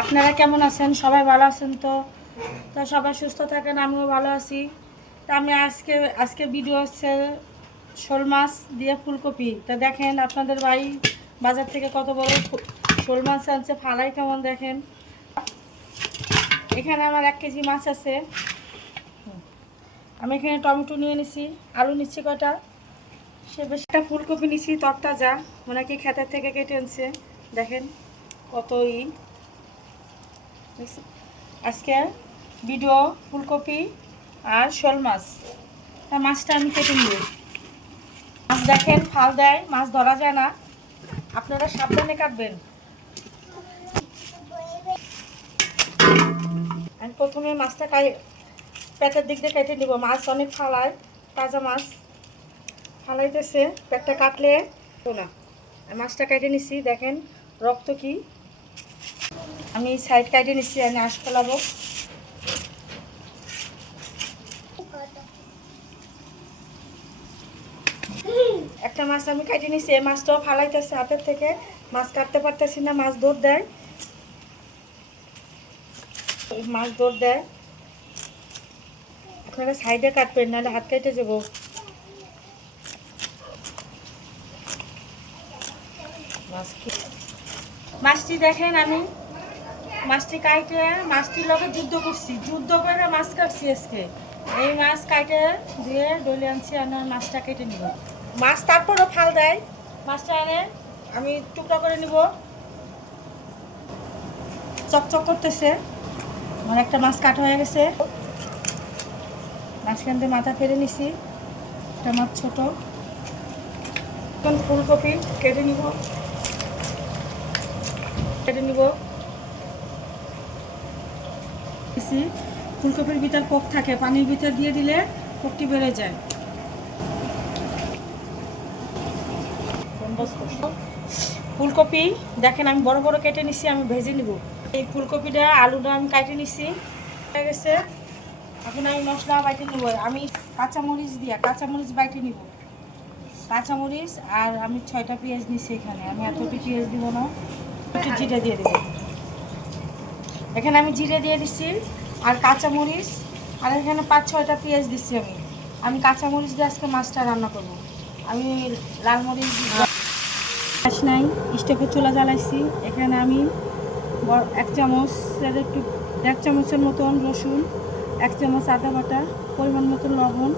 আপনারা কেমন আছেন? সবাই ভালো আছেন তো? তো সবাই সুস্থ থাকেন, আমিও ভালো আছি। তা আমি আজকে ভিডিও হচ্ছে শোল মাছ দিয়ে ফুলকপি। তা দেখেন আপনাদের ভাই বাজার থেকে কত বড় শোল মাছ আনছে, ফালাই কেমন দেখেন। এখানে আমার 1 কেজি মাছ আছে। আমি এখানে টমেটো নিয়ে নিছি, আলু নিচ্ছি কটা, সে বেশ একটা ফুলকপি নিচ্ছি তরতাজা, মানে কি ক্ষেতের থেকে কেটে আনছে। দেখেন কতই আজকে ভিডিও ফুলকপি আর শোল মাছ। তা মাছটা আমি কেটে নিব। মাছ দেখেন ফাল দেয়, মাছ ধরা যায় না, আপনারা সাবধানে কাটবেন। আমি প্রথমে মাছটা পেটের দিক দিয়ে কেটে নিব। মাছ অনেক ফালায়, তাজা মাছ ফালাইতেছে, পেটটা কাটলে না। মাছটা কেটে নিছি, দেখেন রক্ত কি। আমি সাইড কেটে নিচ্ছি, আমি আঁশ ফেলাবো। একটা মাছ আমি কেটে নিচ্ছি, এই মাছটাও ফালাইতেছে হাতের থেকে, মাছ কাটতে পারতেছি না, মাছ দৌড় দেয়, মাছ দৌড় দেয়। আপনারা সাইডে কাটবেন, নাহলে হাত কেটে যাবো। মাছটি দেখেন, আমি মাছটি কাটে মাছটির লগে যুদ্ধ করছি, যুদ্ধ করে মাছ কাটছি আজকে। এই মাছ কাটে দিয়ে ডলে আনছি, আর মাছটা কেটে নিব। মাছ তারপরও ফাল দেয়, মাছটা এনে আমি টুকরা করে নিব। চকচক করতেছে, আমার একটা মাছ কাটা হয়ে গেছে। মাঝখান দিয়ে মাথা ফেলে নিছি, একটা মাছ ছোট। এখন ফুলকপি কেটে নিব, ফুলকপির ভিতর পোক থাকে, পানির ভিতর দিয়ে দিলে পোকটি বেড়ে যায়। ফুলকপি দেখেন আমি বড় বড় কেটে নিছি, আমি ভেজে নিব। এই ফুলকপিটা আলুটা আমি কেটে নিছি, হয়ে গেছে। এখন আমি মশলা বাইটে নিব। আমি কাঁচামরিচ বাইটে নিব, কাঁচামরিচ। আর আমি 6টা পেঁয়াজ নিছি এখানে, আমি এতটি পেঁয়াজ দিব না, একটু জিরে দিয়ে দেবো। এখানে আমি জিরে দিয়ে দিচ্ছি আর কাঁচামরিচ, আর এখানে 5-6টা পেঁয়াজ দিচ্ছি। আমি কাঁচামরিচ দিয়ে আজকে মাছটা রান্না করব। আমি লাল মরিচ গ্যাস নাই, স্টোভে চুলা জ্বালাইছি। এখানে আমি 1 চামচের একটু 1 চামচের মতন রসুন, 1 চামচ আদা বাটা, পরিমাণ মতন লবণ,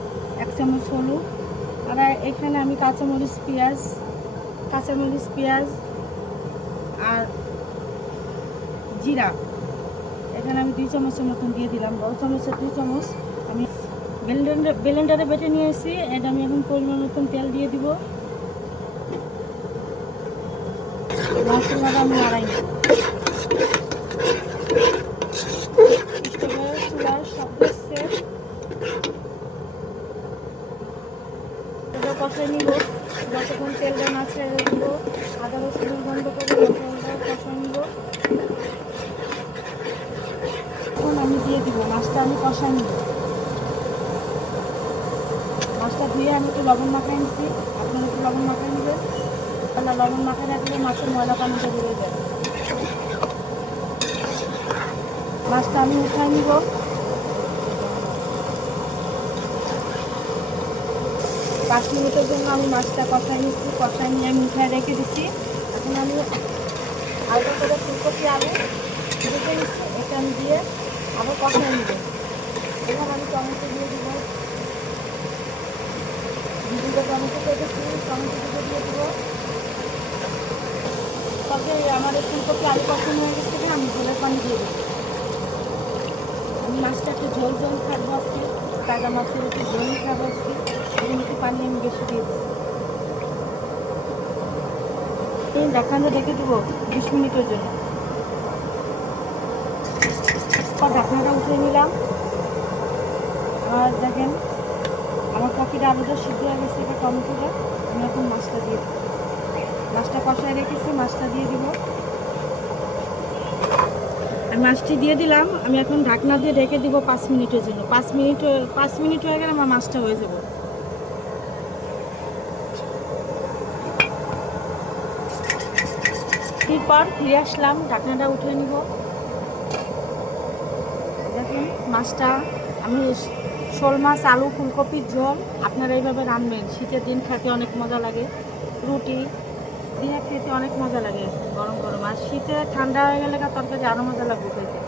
1 চামচ হলুদ। আর এখানে আমি কাঁচামরিচ পেঁয়াজ আর জিরা এখানে আমি 2 চামচের মতন দিয়ে দিলাম, বড় চামচের 2 চামচ। আমি ব্লেন্ডারে বেটে নিয়ে এসেছি। এটা আমি এখন পরিমাণ মতন তেল দিয়ে দিব। মশলাটা আমি নাড়াই নেব। চুলার শব্দ হচ্ছে, এটা কষাই নিব যতক্ষণ তেলটা না ছেড়ে দিব। আদা রসুনের গন্ধ করে মশলাটা কষাই নিব। এখন আমি দিয়ে দিব মাছটা, আমি কষাই নিব। মাছটা ধুয়ে আমি একটু লবণ মাখাই নিচ্ছি, আপনারা একটু লবণ মাখাই নেবেন। তাহলে লবণ মাখাই রাখলে মাছের ময়লা পানিটা বেরিয়ে যাবে। মাছটা আমি উঠাই নিব। 5 মিনিটের জন্য আমি মাছটা কষাই নিচ্ছি, কষাই নিয়ে আমি উঠায় রেখে দিচ্ছি। এখন আমি হালকা করে ফুলকপি আলু রেখে নিচ্ছি, এটা আমি দিয়ে আবার কষাই নিব। এখন আমি টমেটো দিয়ে দিব, 2টা টমেটো কেটেছি, টমেটো দিয়ে দিব। তবে আমার এই ফুলকপি আলু কষানো হয়ে গেছে, আমি ঝোলের পানি দিয়ে দেবো। আমি মাছটা একটু ঝোল খাবো আজকে, তাজা মাছের একটু ঝোল খাবো আজকে, এই একটু পানি আমি বেশি দিয়ে দিচ্ছি। ঢাকনাটা রেখে দেবো 20 মিনিটের জন্য। ঢাকনাটা উঠিয়ে নিলাম। আর দেখেন আমার কপিটা আলুটা সিদ্ধ হয়ে গেছে, এটা টমেটোটা। আমি এখন মাছটা দিয়ে দেবো, মাছটা কষায় রেখেছি, মাছটা দিয়ে দিব। আমি মাছটি দিয়ে দিলাম। আমি এখন ঢাকনা দিয়ে রেখে দিব 5 মিনিটের জন্য। 5 মিনিট হয়ে গেলে আমার মাছটা হয়ে যাবে। এরপর ফিরে আসলাম, ঢাকনাটা উঠিয়ে নিব। মাছটা আমি শোল মাছ আলু ফুলকপির ঝোল আপনারা এইভাবে রান্নবেন। শীতের দিন খেতে অনেক মজা লাগে, রুটি দিয়ে খেতে অনেক মজা লাগে গরম গরম। আর শীতে ঠান্ডা হয়ে গেলে তরকারি আরও মজা লাগবে খেতে।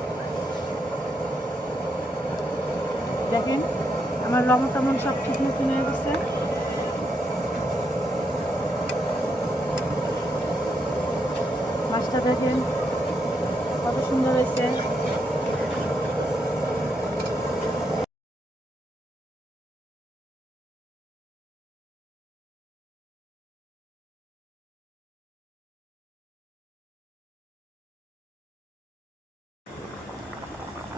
দেখেন আমার লবণ টমন সব ঠিক মতো হয়ে গেছে। মাছটা দেখেন কত সুন্দর হয়েছে।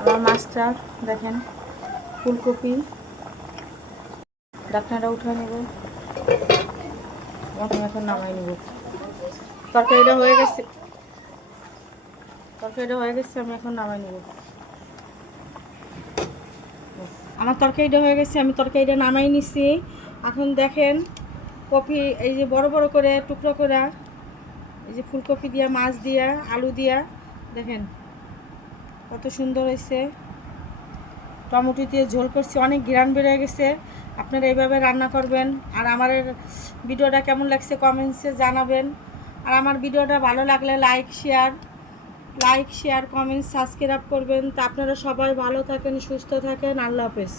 আমার মাছটা দেখেন ফুলকপি ঢাকনাটা উঠে নেব, এখন নামাই নেব। তরকারিটা হয়ে গেছে, আমি এখন নামাই নেব। আমার তরকারিটা হয়ে গেছে, আমি তরকারিটা নামাই নিছি। এখন দেখেন কপি এই যে বড় বড় করে টুকরো করা, এই যে ফুলকপি দিয়া মাছ দিয়া আলু দিয়া দেখেন কত সুন্দর হয়েছে। টমেটো দিয়ে ঝোল করছি, অনেক ঘ্রাণ বেড়ে গেছে। আপনারা এইভাবে রান্না করবেন। আর আমার ভিডিওটা কেমন লাগছে কমেন্টসে জানাবেন। আর আমার ভিডিওটা ভালো লাগলে লাইক শেয়ার কমেন্ট সাবস্ক্রাইব করবেন। তা আপনারা সবাই ভালো থাকেন, সুস্থ থাকেন। আল্লাহ হাফেজ।